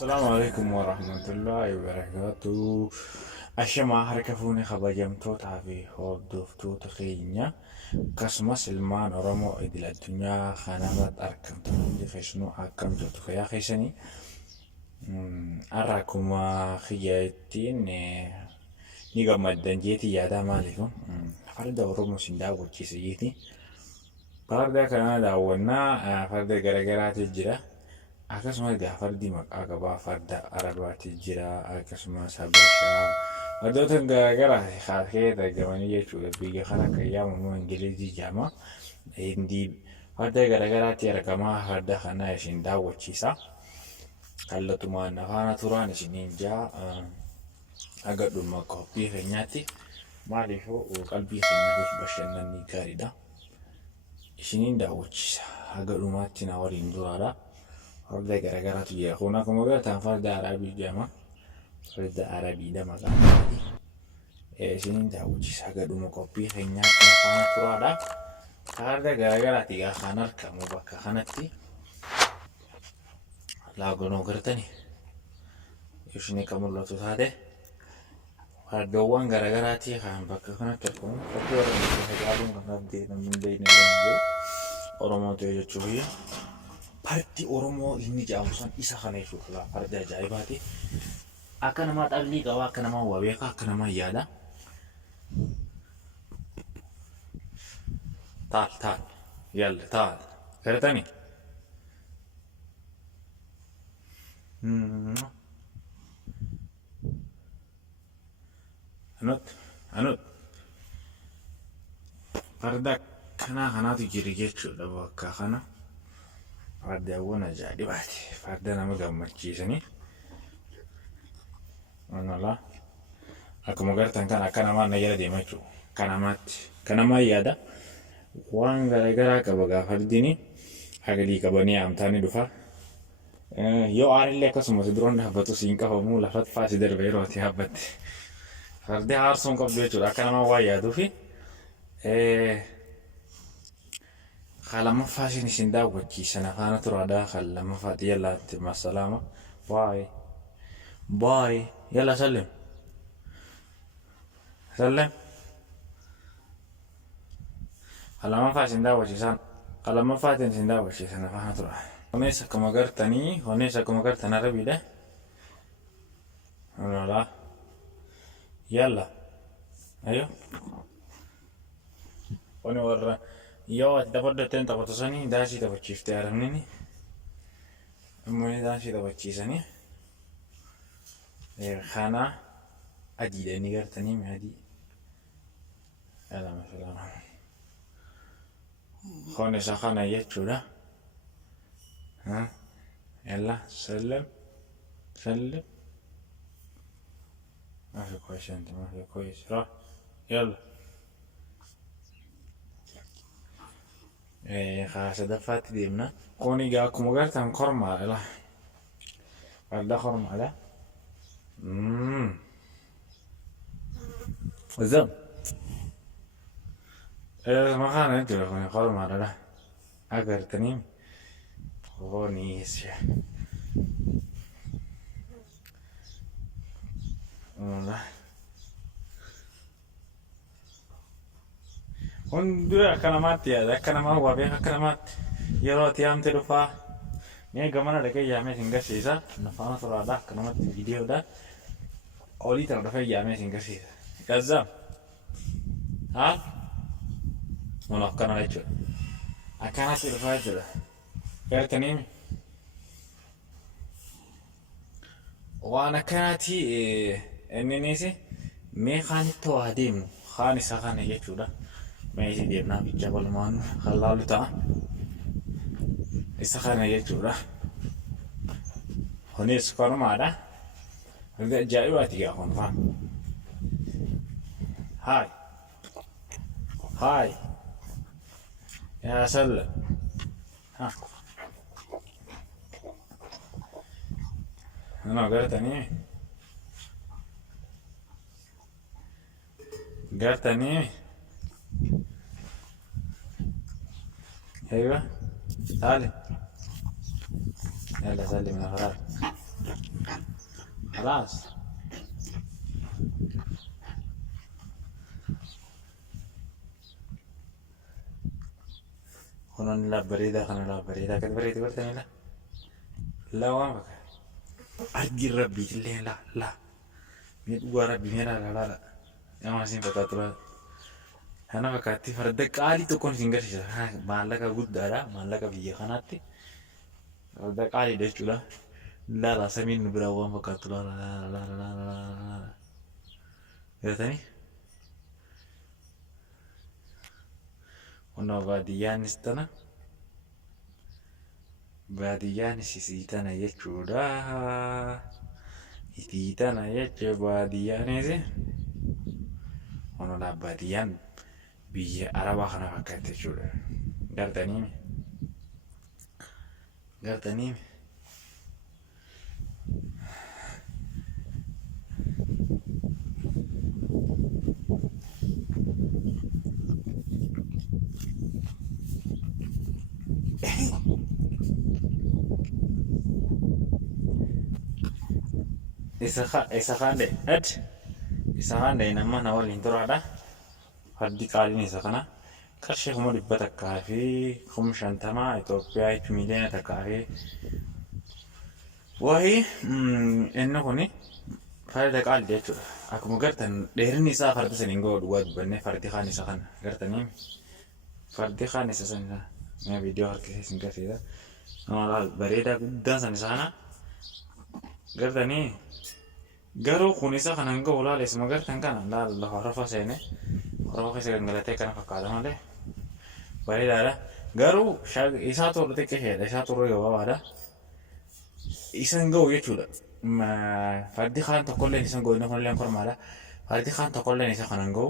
السلام عليكم ورحمة الله وبركاته. أشما حركة فوني خبجمتو تعفي هردوفتو تخينيا كسما سلمان أرمو إدل الدنيا خانمات أركمتو دي خيشنو أكم جوتو خيا خيشني أراكما خياتين نيغا مدن جيتي يادا مالكم فردا ورمو سندا وكيسيتي فردا كان داونا فردا غرغرات الجرا akkasumas fardi maqaa qabaa farda arabaati jira akkasumas habashaa wantoota garaagaraa kaasee argamanii jechuudha biyya kana kan yaamamu ingilizii jedhama hindii farda garaagaraatti argamaa farda kana isin daawwachiisa kallattumaan afaan turaan isiniin jaa agadhuma qophii keenyaatti maaliifuu qalbii keenyaaf bashannanni gaariidha isiniin daawwachiisa agadhumaatti na waliin duraadha. farda garaagaraatu jira kun akkuma agartan farda arabii jedhama farda arabii dama qabaati isiniin daawwachiisa agadhuma qophii keenyaatti afaan turaadha farda garaagaraati kan argamu bakka kanatti laagonoo gartani isin kan mul'atu taate fardoowwan garaagaraati kan bakka kanatti argamu fakki warra Hacaluun kan abdeetan hundee oromoti jechuudha. Fardi Oromoo inni jedhamu sun isa kana jechuudha. Farda ajaa'ibaati. Akka nama xallii qaba, akka nama waa beeka, akka nama yaada. Taal. Yalla taal. Gartani. Anut. Farda kanaatu jira jechuudha bakka kana. fardaawwan ajaa'ibaati farda nama gammachiisanii manala akkuma agartan kan akka namaa na jala deema jechuudha kan namaa yaada waan garaagaraa qaba gaafa fardini hagalii qabanii amtaanii dhufa yoo aanillee akkasumas duroon dhaabbatu siin qabamu lafatti faasi darbe yerooti dhaabbatte fardi haarsuun qabdu jechuudha akka namaa waa yaaduufi خلما فاشين سندا وجي سنة فانا ترادا خلما فات يلا مع السلامة باي يلا سلم خلما فاشين دا وجي سان خلما فاتين سندا وجي سنة فانا ترا هونيسا كما قرتنا ربي ده لا يلا ايوه وني ورا yoo ati taphatteen taphatusanii daashii taphachiiftee aramnini ammoo daashii taphachiisanii kana adiidha inni gartanii adii alama kun isa kana jechuudha yalla sallim maafi koyishanti maafi koyisra yalla خلاص دفعت ديمنا كوني جاكم وقرتهم خرمة لا فردا خرمة لا زم ما كان انت كوني خرمة لا أقرتني كوني سيا لا Hundura kanamat ya, kanama wabe kanamat yero tiam terufa. Ni gamana deke yame singa sisa, nafana torada kanamat video da. Oli terdafa yame singa sisa. Kaza. Ha? Mana kana lecho. Akana terufa jela. Kertanim. Wana kanati enenisi me khani to hadim khani sakane jechuda. Masih dia nak bicara balman halal tak? Isakana jechuudha. Honis kormaadha. Hanga ajaa'ibaati gaa kun faan. Hi. Ya sallam. Ha. Ana gartani. ايوه تعالي يلا سلم يا فراد خلاص كنا نلعب بريدة خلينا نلعب بريدة كده بريدة قلت لا لا وامك أرجي ربي اللي لا لا ميدو ربي ميلا لا لا لا يا ما سين فتاة أنا فكرت فردك عالي تكون سينجر ها ما لك أقول دارا ما لك في خناتي فردك عالي ده شو لا لا سمين نبرا وام فكرت لا لا لا لا لا لا لا ثاني ونوفاديان استنا baadiyyaan isiitana jechuudha. Isiitana jechuun baadiyyaanis onolaa baadiyyaan biyya arabaa kana fakkaatti jechuudha. Gartaniimi gartaniimi isa kaande ed isa kaande nama na waliin turaadha. Fardi qaaliin isa kana qarshii kuma 100 fi 50 Itoophiyaa jechuun miliyoona takkaa fi wayii inni kuni farda qaalii jechuudha. Akkuma gartan dheerinni isaa farda saniin ga'u dhugaa dubbannee fardi kaan isa kana gartanii fardi kaan isa sana mee viidiyoo harkisee isin garsiisa. Nama bareedaa guddaan san isaana gartanii garuu kun isa kanan ga'u laala isuma gartan kana laala lafa rafa seene roba keessa gangalatee kana fakkaata malee bareedaadha. Garuu isaa torra xiqqeesheedha isaa torra gabaabaadha. Isan ga'u jechuudha. Fardi kaan tokkolleen isan ga'u inni kunilleen kormaadha. Fardi kaan tokkolleen isa kanan ga'u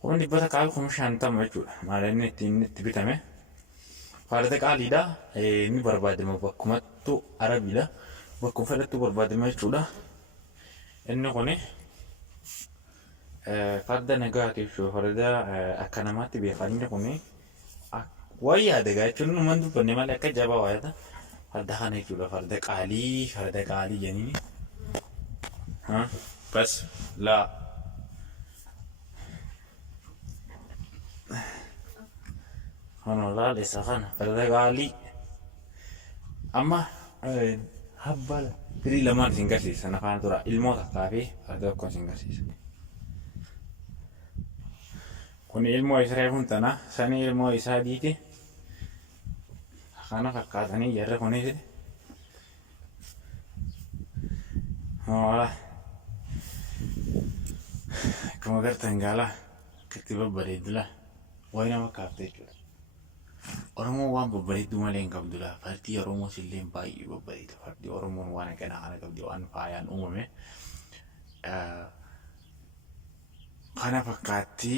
kun 100 kuma 50 jechuudha. Maala inni itti bitame farda qaaliidha. Inni barbaadama bakkumattu arabiidha. Bakkuma fedhattu barbaadama jechuudha. Inni kuni farda nagaatiif farda akka namaatti beekamni kuni wayyaa dagaa jechuun numan dubbanne malee akka jabaa waayata farda kana jechuudha. Farda qaalii jennini bas laa kana laal isa kana farda qaalii amma habbala firii lamaan isin garsiisa nafaan tura ilmoo takkaa fi farda tokko isin garsiisa. Kun ilmoo isaa huntana sanii ilmoo isaa diiti kana fakkaatanii jarra kunis akkuma gartan gaala itti babbareedula wayi nama kaafte jechuudha. Oromoon waan babbareeddu malee hin qabdula. Fardi Oromoos illee baay'ee babbareeda. Fardi Oromoon waan akkanaa kana qabdi waan faayaan uumame. Kana fakkaatti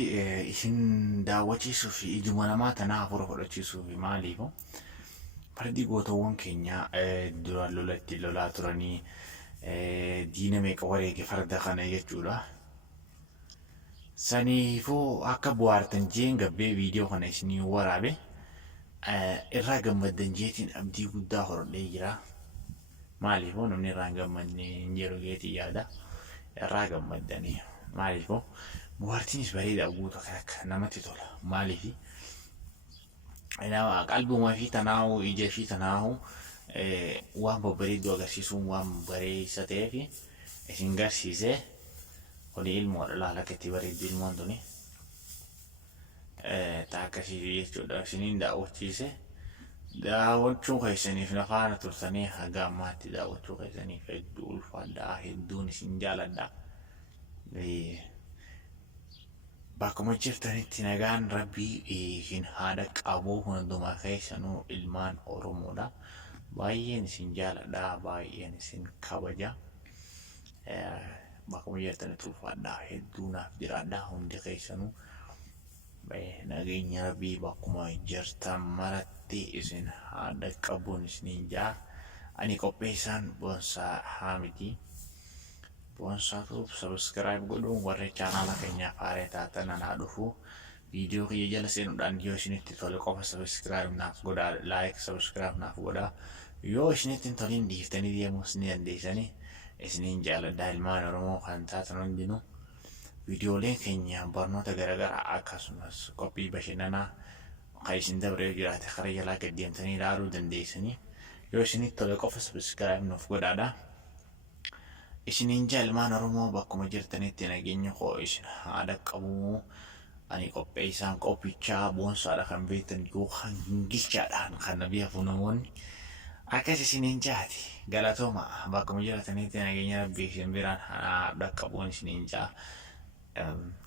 isin daawwachiisuu fi ijuma namaa tanaa hafuura fudhachiisuu fi maaliifuu fardi gootawwan keenya duraan lolatti lolaa turanii diina meeqa wareege farda kana jechuudha. Saniifuu akka bu'aartan jeen gabbee viidiyoo kana isinii waraabe irraa gammaddan jeetiin abdii guddaa horadhee jira. Maaliifuu namni irraa gammadne hin jiru geetii yaada irraa gammaddanii maaliifuu bu'aartiinis bareeda guutuu akka namatti tola. Maaliifi qalbuma fi tanaahu ija fi tanaahu waan babbareedu agarsiisuun waan bareessa ta'ee fi isin garsiisee olii ilmoodha laala akka itti bareeddu ilmoon tuni akkasii jechuudha. Isiniin daawwachiise daawwachuu keessaniif nafaana turtanii haga ammaatti daawwachuu keessaniif hedduu ulfaadhaa hedduun isin jaaladha. Bakkuma jirtanitti nagaan rabbii hin haadha qabuu hundumaa keessanuu ilmaan Oromoodha. Baay'een isin jaaladha baay'een isin kabaja. Bakkuma jirtanitti ulfaadhaa hedduu naaf jiraadha hundi keessanuu. Nageenya rabbii bakkuma jirtan maratti isin haadha qabuun isiniin jaa. Ani qopheessaan boonsaa haamiti. Boonsaatuuf subscribe godhuun warra chaanaala keenyaaf haaraa taatan anaa dhufu viidiyoo kiyya jala seenuudhaan yoo isinitti tole qofa subscribe naaf godhaa, like subscribe naaf godhaa. yoo isinitti hin tolin dhiiftanii deemuus ni dandeessanii. Isiniin jaaladha ilmaan Oromoo kan taatan hundinuu viidiyooleen keenya barnoota garaagaraa akkasumas qophii bashannanaa kan isin dabree jiraate karaa jalaa gad deemtanii ilaaluu dandeessanii. Yoo isinitti tole qofa subscribe nuuf godhaadha. Isiniin ilmaan Oromoo bakkuma jirtanitti nageenya koo isin haa dhaqqabu. Ani qopheessaan qophichaa boonsaadha kan beektan yookaan gingilchaadhaan kan biyya funamoonni akkas isiniin jaati galatooma bakkuma jirtanitti nageenya rabbii isin biraan haa dhaqqabuun isiniin jaa.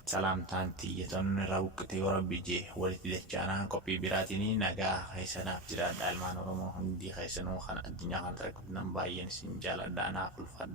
Salaamtaan tiyyatoonni irraa buqqite yoo rabbi jee walitti dachaanaa qophii biraatiin nagaa keessanaaf jiraadha ilmaan Oromoo hundi keessanuu kan addunyaa kan tarkuutan baay'een isin jaaladha naaf ulfaadha.